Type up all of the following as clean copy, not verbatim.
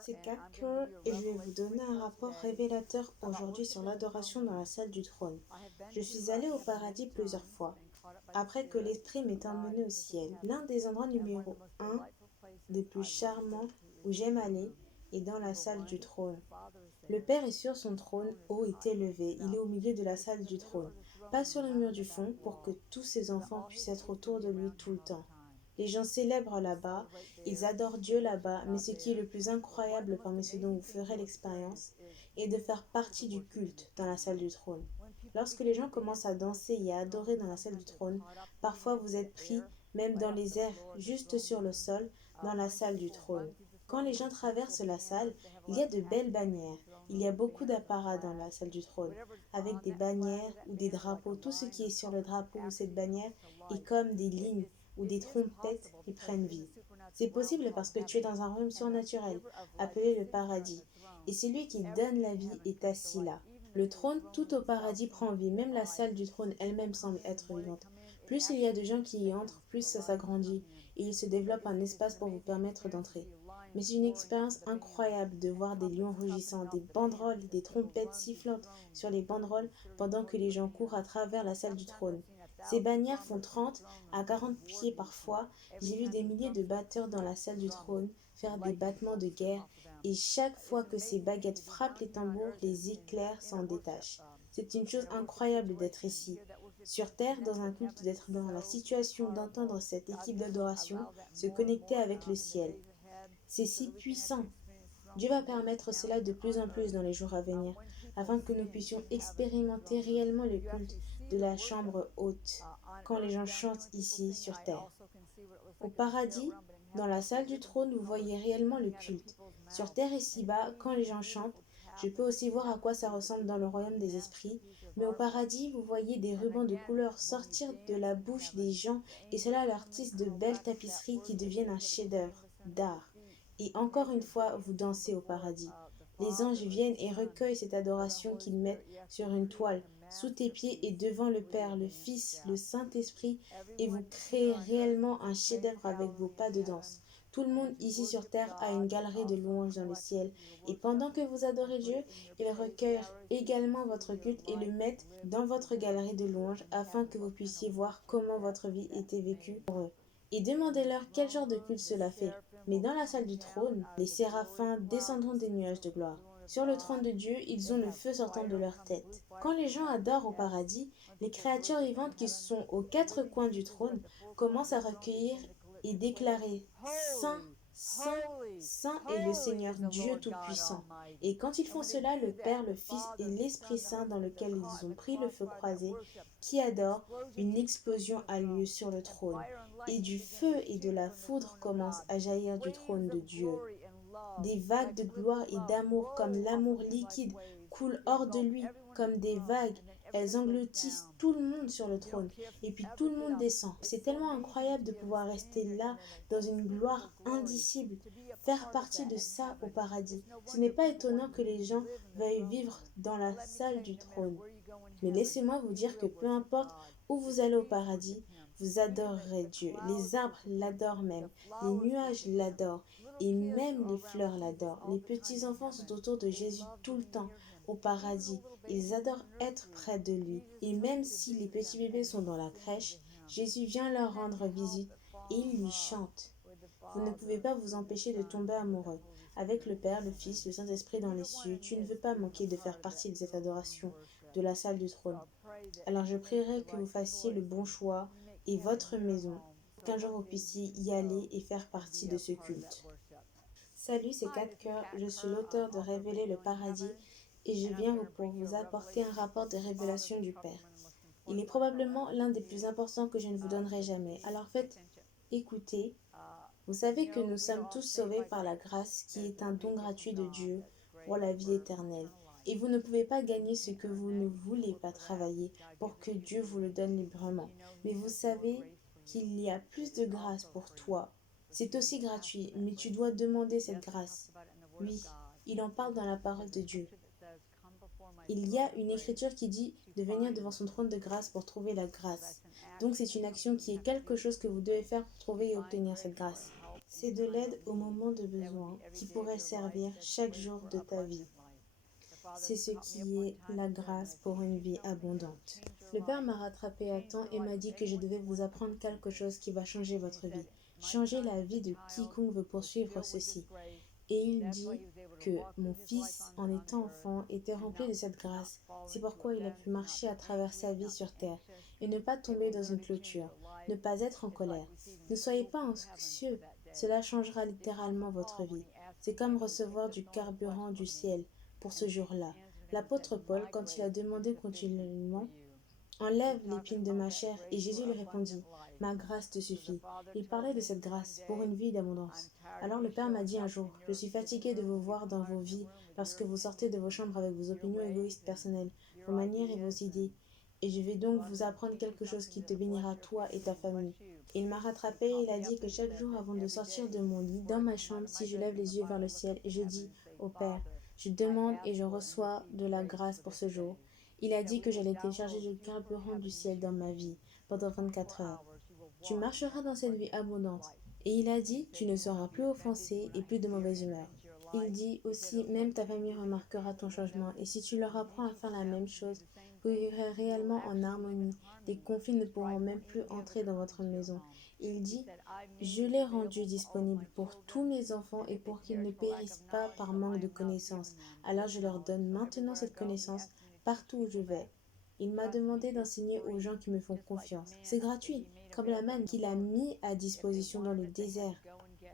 C'est Kat Kerr et je vais vous donner un rapport révélateur aujourd'hui sur l'adoration dans la salle du trône. Je suis allée au paradis plusieurs fois, après que l'Esprit m'ait emmené au ciel. L'un des endroits numéro un des plus charmants où j'aime aller est dans la salle du trône. Le Père est sur son trône, haut et élevé. Il est au milieu de la salle du trône, pas sur le mur du fond, pour que tous ses enfants puissent être autour de lui tout le temps. Les gens célèbrent là-bas, ils adorent Dieu là-bas, mais ce qui est le plus incroyable parmi ce dont vous ferez l'expérience est de faire partie du culte dans la salle du trône. Lorsque les gens commencent à danser et à adorer dans la salle du trône, parfois vous êtes pris, même dans les airs, juste sur le sol, dans la salle du trône. Quand les gens traversent la salle, il y a de belles bannières. Il y a beaucoup d'apparats dans la salle du trône, avec des bannières ou des drapeaux. Tout ce qui est sur le drapeau ou cette bannière est comme des lignes ou des trompettes qui prennent vie. C'est possible parce que tu es dans un royaume surnaturel, appelé le paradis, et celui qui donne la vie est assis là. Le trône, tout au paradis prend vie, même la salle du trône elle-même semble être vivante. Plus il y a de gens qui y entrent, plus ça s'agrandit, et il se développe un espace pour vous permettre d'entrer. Mais c'est une expérience incroyable de voir des lions rugissants, des banderoles et des trompettes sifflantes sur les banderoles pendant que les gens courent à travers la salle du trône. Ces bannières font 30 à 40 pieds parfois. J'ai vu des milliers de batteurs dans la salle du trône faire des battements de guerre et chaque fois que ces baguettes frappent les tambours, les éclairs s'en détachent. C'est une chose incroyable d'être ici, sur terre, dans un culte, d'être dans la situation d'entendre cette équipe d'adoration se connecter avec le ciel. C'est si puissant. Dieu va permettre cela de plus en plus dans les jours à venir, afin que nous puissions expérimenter réellement le culte de la chambre haute, quand les gens chantent ici sur terre. Au paradis, dans la salle du trône, vous voyez réellement le culte. Sur terre et ci-bas, quand les gens chantent, je peux aussi voir à quoi ça ressemble dans le royaume des esprits, mais au paradis, vous voyez des rubans de couleur sortir de la bouche des gens et cela leur tisse de belles tapisseries qui deviennent un chef-d'œuvre d'art. Et encore une fois, vous dansez au paradis. Les anges viennent et recueillent cette adoration qu'ils mettent sur une toile, sous tes pieds et devant le Père, le Fils, le Saint-Esprit, et vous créez réellement un chef-d'œuvre avec vos pas de danse. Tout le monde ici sur terre a une galerie de louanges dans le ciel, et pendant que vous adorez Dieu, ils recueillent également votre culte et le mettent dans votre galerie de louanges afin que vous puissiez voir comment votre vie était vécue pour eux. Et demandez-leur quel genre de culte cela fait. Mais dans la salle du trône, les séraphins descendront des nuages de gloire. Sur le trône de Dieu, ils ont le feu sortant de leur tête. Quand les gens adorent au paradis, les créatures vivantes qui sont aux quatre coins du trône commencent à recueillir et déclarer Saint, Saint, Saint est le Seigneur Dieu Tout-Puissant. Et quand ils font cela, le Père, le Fils et l'Esprit Saint dans lequel ils ont pris le feu croisé, qui adorent, une explosion a lieu sur le trône. Et du feu et de la foudre commencent à jaillir du trône de Dieu. Des vagues de gloire et d'amour comme l'amour liquide coulent hors de lui comme des vagues. Elles engloutissent tout le monde sur le trône et puis tout le monde descend. C'est tellement incroyable de pouvoir rester là dans une gloire indicible, faire partie de ça au paradis. Ce n'est pas étonnant que les gens veuillent vivre dans la salle du trône. Mais laissez-moi vous dire que peu importe où vous allez au paradis, vous adorerez Dieu. Les arbres l'adorent même, les nuages l'adorent, et même les fleurs l'adorent. Les petits-enfants sont autour de Jésus tout le temps au paradis. Ils adorent être près de lui. Et même si les petits bébés sont dans la crèche, Jésus vient leur rendre visite et ils lui chantent. Vous ne pouvez pas vous empêcher de tomber amoureux. Avec le Père, le Fils, le Saint-Esprit dans les cieux, tu ne veux pas manquer de faire partie de cette adoration, de la salle du trône. Alors je prierai que vous fassiez le bon choix et votre maison, qu'un jour vous puissiez y aller et faire partie de ce culte. Salut, c'est Kat Kerr, je suis l'auteur de Révéler le paradis et je viens pour vous apporter un rapport de révélation du Père. Il est probablement l'un des plus importants que je ne vous donnerai jamais. Alors faites écouter. Vous savez que nous sommes tous sauvés par la grâce qui est un don gratuit de Dieu pour la vie éternelle. Et vous ne pouvez pas gagner ce que vous ne voulez pas travailler pour que Dieu vous le donne librement. Mais vous savez qu'il y a plus de grâce pour toi. C'est aussi gratuit, mais tu dois demander cette grâce. Oui, il en parle dans la parole de Dieu. Il y a une écriture qui dit de venir devant son trône de grâce pour trouver la grâce. Donc c'est une action qui est quelque chose que vous devez faire pour trouver et obtenir cette grâce. C'est de l'aide au moment de besoin qui pourrait servir chaque jour de ta vie. C'est ce qui est la grâce pour une vie abondante. Le Père m'a rattrapé à temps et m'a dit que je devais vous apprendre quelque chose qui va changer votre vie, changer la vie de quiconque veut poursuivre ceci. Et il dit que mon fils, en étant enfant, était rempli de cette grâce. C'est pourquoi il a pu marcher à travers sa vie sur terre et ne pas tomber dans une clôture, ne pas être en colère. Ne soyez pas anxieux, cela changera littéralement votre vie. C'est comme recevoir du carburant du ciel pour ce jour-là. L'apôtre Paul, quand il a demandé continuellement enlève l'épine de ma chair, et Jésus lui répondit, ma grâce te suffit. Il parlait de cette grâce pour une vie d'abondance. Alors le Père m'a dit un jour, je suis fatigué de vous voir dans vos vies lorsque vous sortez de vos chambres avec vos opinions égoïstes personnelles, vos manières et vos idées, et je vais donc vous apprendre quelque chose qui te bénira toi et ta famille. Il m'a rattrapé et il a dit que chaque jour avant de sortir de mon lit, dans ma chambre, si je lève les yeux vers le ciel et je dis au Père, je demande et je reçois de la grâce pour ce jour. Il a dit que j'allais télécharger le carburant du ciel dans ma vie pendant 24 heures. Tu marcheras dans cette vie abondante. Et il a dit, tu ne seras plus offensé et plus de mauvaise humeur. Il dit aussi, même ta famille remarquera ton changement. Et si tu leur apprends à faire la même chose, vous vivrez réellement en harmonie. Les conflits ne pourront même plus entrer dans votre maison. Il dit, je l'ai rendu disponible pour tous mes enfants et pour qu'ils ne périssent pas par manque de connaissance. Alors je leur donne maintenant cette connaissance partout où je vais. Il m'a demandé d'enseigner aux gens qui me font confiance. C'est gratuit, comme la manne qu'il a mis à disposition dans le désert.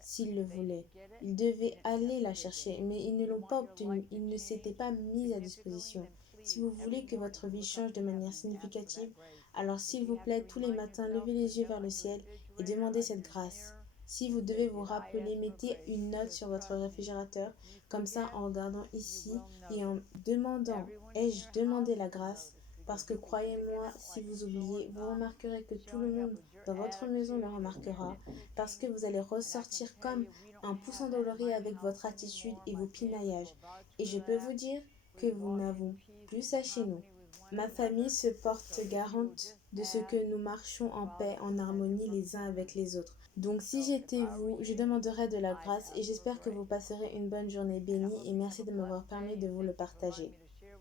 S'ils le voulaient, ils devaient aller la chercher, mais ils ne l'ont pas obtenue, ils ne s'étaient pas mis à disposition. Si vous voulez que votre vie change de manière significative, alors s'il vous plaît, tous les matins, levez les yeux vers le ciel et demandez cette grâce. Si vous devez vous rappeler, mettez une note sur votre réfrigérateur, comme ça en regardant ici et en demandant, ai-je demandé la grâce? Parce que croyez-moi, si vous oubliez, vous remarquerez que tout le monde dans votre maison le remarquera, parce que vous allez ressortir comme un poussin doloré avec votre attitude et vos pinaillages. Et je peux vous dire que nous n'avons plus ça chez nous. Ma famille se porte garante de ce que nous marchons en paix, en harmonie les uns avec les autres. Donc si j'étais vous, je demanderais de la grâce et j'espère que vous passerez une bonne journée bénie et merci de m'avoir permis de vous le partager.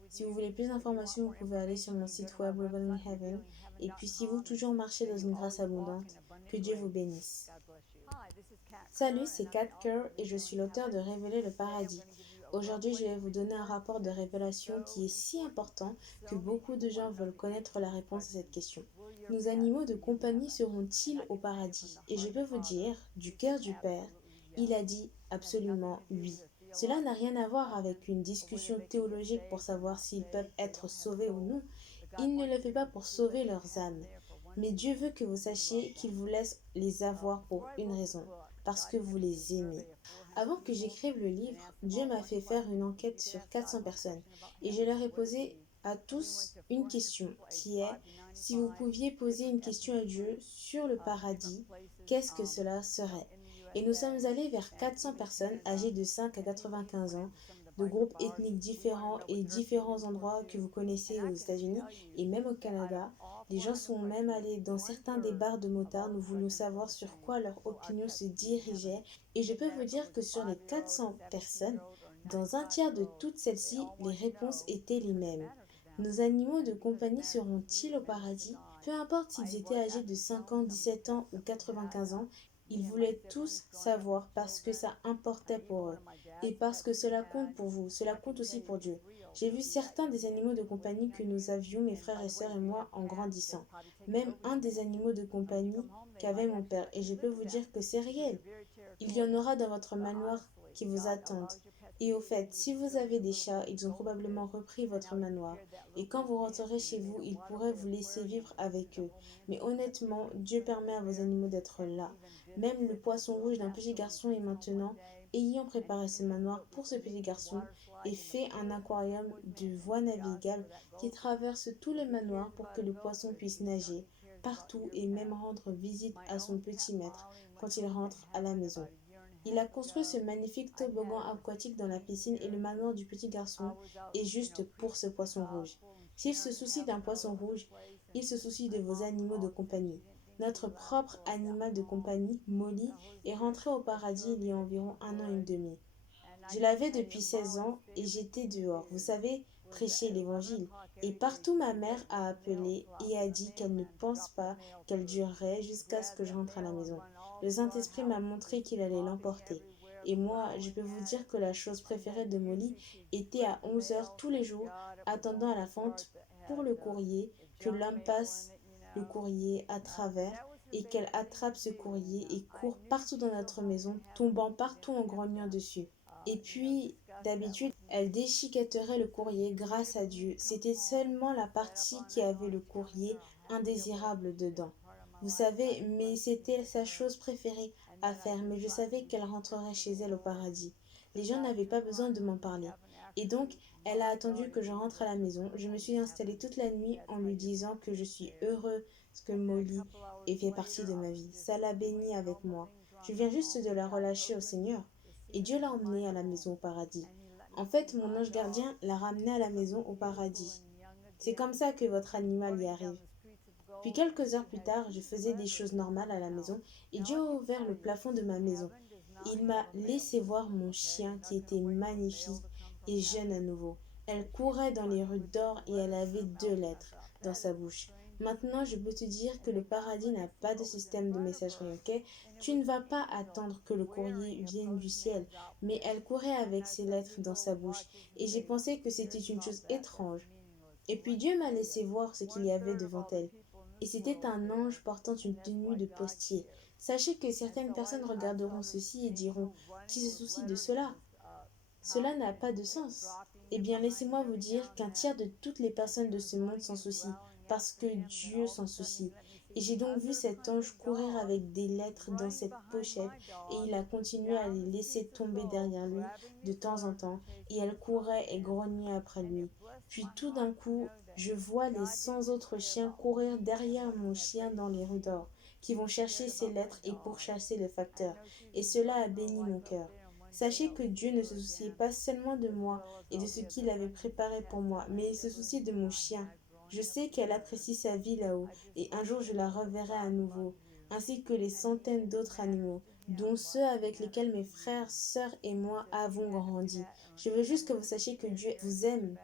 Si vous voulez plus d'informations, vous pouvez aller sur mon site web Revealing Heaven. Et puis si vous toujours marchez dans une grâce abondante, que Dieu vous bénisse. Salut, c'est Kat Kerr et je suis l'auteur de Révéler le paradis. Aujourd'hui, je vais vous donner un rapport de révélation qui est si important que beaucoup de gens veulent connaître la réponse à cette question. Nos animaux de compagnie seront-ils au paradis? Et je peux vous dire, du cœur du Père, il a dit absolument oui. Cela n'a rien à voir avec une discussion théologique pour savoir s'ils peuvent être sauvés ou non. Il ne le fait pas pour sauver leurs âmes. Mais Dieu veut que vous sachiez qu'il vous laisse les avoir pour une raison, parce que vous les aimez. Avant que j'écrive le livre, Dieu m'a fait faire une enquête sur 400 personnes et je leur ai posé à tous une question qui est, si vous pouviez poser une question à Dieu sur le paradis, qu'est-ce que cela serait? Et nous sommes allés vers 400 personnes âgées de 5 à 95 ans, de groupes ethniques différents et différents endroits que vous connaissez aux États-Unis et même au Canada. Les gens sont même allés dans certains des bars de motards. Nous voulions savoir sur quoi leur opinion se dirigeait. Et je peux vous dire que sur les 400 personnes, dans un tiers de toutes celles-ci, les réponses étaient les mêmes. Nos animaux de compagnie seront-ils au paradis? Peu importe s'ils étaient âgés de 5 ans, 17 ans ou 95 ans, ils voulaient tous savoir parce que ça importait pour eux. Et parce que cela compte pour vous, cela compte aussi pour Dieu. J'ai vu certains des animaux de compagnie que nous avions, mes frères et sœurs et moi, en grandissant. Même un des animaux de compagnie qu'avait mon père. Et je peux vous dire que c'est réel. Il y en aura dans votre manoir qui vous attendent. Et au fait, si vous avez des chats, ils ont probablement repris votre manoir. Et quand vous rentrerez chez vous, ils pourraient vous laisser vivre avec eux. Mais honnêtement, Dieu permet à vos animaux d'être là. Même le poisson rouge d'un petit garçon est maintenant, ayant préparé ce manoir pour ce petit garçon, et fait un aquarium de voie navigable qui traverse tout le manoir pour que le poisson puisse nager partout et même rendre visite à son petit maître quand il rentre à la maison. Il a construit ce magnifique toboggan aquatique dans la piscine et le manoir du petit garçon est juste pour ce poisson rouge. S'il se soucie d'un poisson rouge, il se soucie de vos animaux de compagnie. Notre propre animal de compagnie, Molly, est rentrée au paradis il y a environ 1 an et demi. Je l'avais depuis 16 ans et j'étais dehors, vous savez, prêcher l'évangile. Et partout ma mère a appelé et a dit qu'elle ne pense pas qu'elle durerait jusqu'à ce que je rentre à la maison. Le Saint-Esprit m'a montré qu'il allait l'emporter. Et moi, je peux vous dire que la chose préférée de Molly était à 11 heures tous les jours, attendant à la fente pour le courrier, que l'homme passe le courrier à travers et qu'elle attrape ce courrier et court partout dans notre maison, tombant partout en grognant dessus. Et puis, d'habitude, elle déchiquetterait le courrier grâce à Dieu. C'était seulement la partie qui avait le courrier indésirable dedans. Vous savez, mais c'était sa chose préférée à faire, mais je savais qu'elle rentrerait chez elle au paradis. Les gens n'avaient pas besoin de m'en parler. Et donc, elle a attendu que je rentre à la maison. Je me suis installée toute la nuit en lui disant que je suis heureuse que Molly ait fait partie de ma vie. Ça l'a bénie avec moi. Je viens juste de la relâcher au Seigneur. Et Dieu l'a emmenée à la maison au paradis. En fait, mon ange gardien l'a ramenée à la maison au paradis. C'est comme ça que votre animal y arrive. Puis quelques heures plus tard, je faisais des choses normales à la maison et Dieu a ouvert le plafond de ma maison. Il m'a laissé voir mon chien qui était magnifique et jeune à nouveau. Elle courait dans les rues d'or et elle avait 2 lettres dans sa bouche. Maintenant, je peux te dire que le paradis n'a pas de système de messagerie, ok? Tu ne vas pas attendre que le courrier vienne du ciel, mais elle courait avec ces lettres dans sa bouche et j'ai pensé que c'était une chose étrange. Et puis Dieu m'a laissé voir ce qu'il y avait devant elle. Et c'était un ange portant une tenue de postier. Sachez que certaines personnes regarderont ceci et diront: qui se soucie de cela? Cela n'a pas de sens. Eh bien, laissez-moi vous dire qu'un tiers de toutes les personnes de ce monde s'en soucient, parce que Dieu s'en soucie. Et j'ai donc vu cet ange courir avec des lettres dans cette pochette, et il a continué à les laisser tomber derrière lui de temps en temps, et elle courait et grognait après lui. Puis tout d'un coup, je vois les 100 autres chiens courir derrière mon chien dans les rues d'or, qui vont chercher ces lettres et pourchasser le facteur. Et cela a béni mon cœur. Sachez que Dieu ne se souciait pas seulement de moi et de ce qu'il avait préparé pour moi, mais il se souciait de mon chien. Je sais qu'elle apprécie sa vie là-haut, et un jour je la reverrai à nouveau, ainsi que les centaines d'autres animaux, dont ceux avec lesquels mes frères, sœurs et moi avons grandi. Je veux juste que vous sachiez que Dieu vous aime,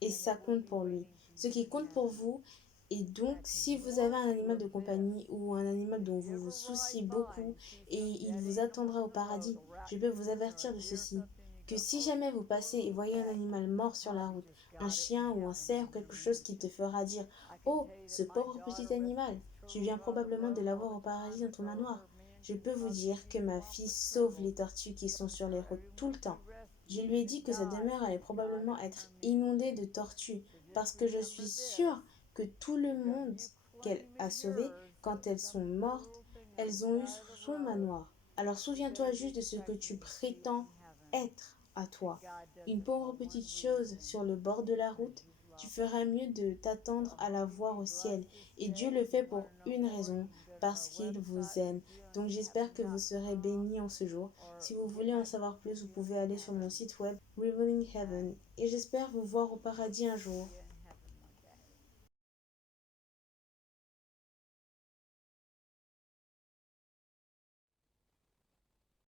et ça compte pour lui. Ce qui compte pour vous, et donc si vous avez un animal de compagnie ou un animal dont vous vous souciez beaucoup et il vous attendra au paradis, je peux vous avertir de ceci, que si jamais vous passez et voyez un animal mort sur la route, un chien ou un cerf ou quelque chose qui te fera dire: oh, ce pauvre petit animal, tu viens probablement de l'avoir au paradis dans ton manoir. Je peux vous dire que ma fille sauve les tortues qui sont sur les routes tout le temps. Je lui ai dit que sa demeure allait probablement être inondée de tortues, parce que je suis sûre que tout le monde qu'elle a sauvé, quand elles sont mortes, elles ont eu son manoir. Alors souviens-toi juste de ce que tu prétends être à toi. Une pauvre petite chose sur le bord de la route, tu ferais mieux de t'attendre à la voir au ciel. Et Dieu le fait pour une raison, parce qu'il vous aime. Donc j'espère que vous serez bénis en ce jour. Si vous voulez en savoir plus, vous pouvez aller sur mon site web Revealing Heaven. Et j'espère vous voir au paradis un jour.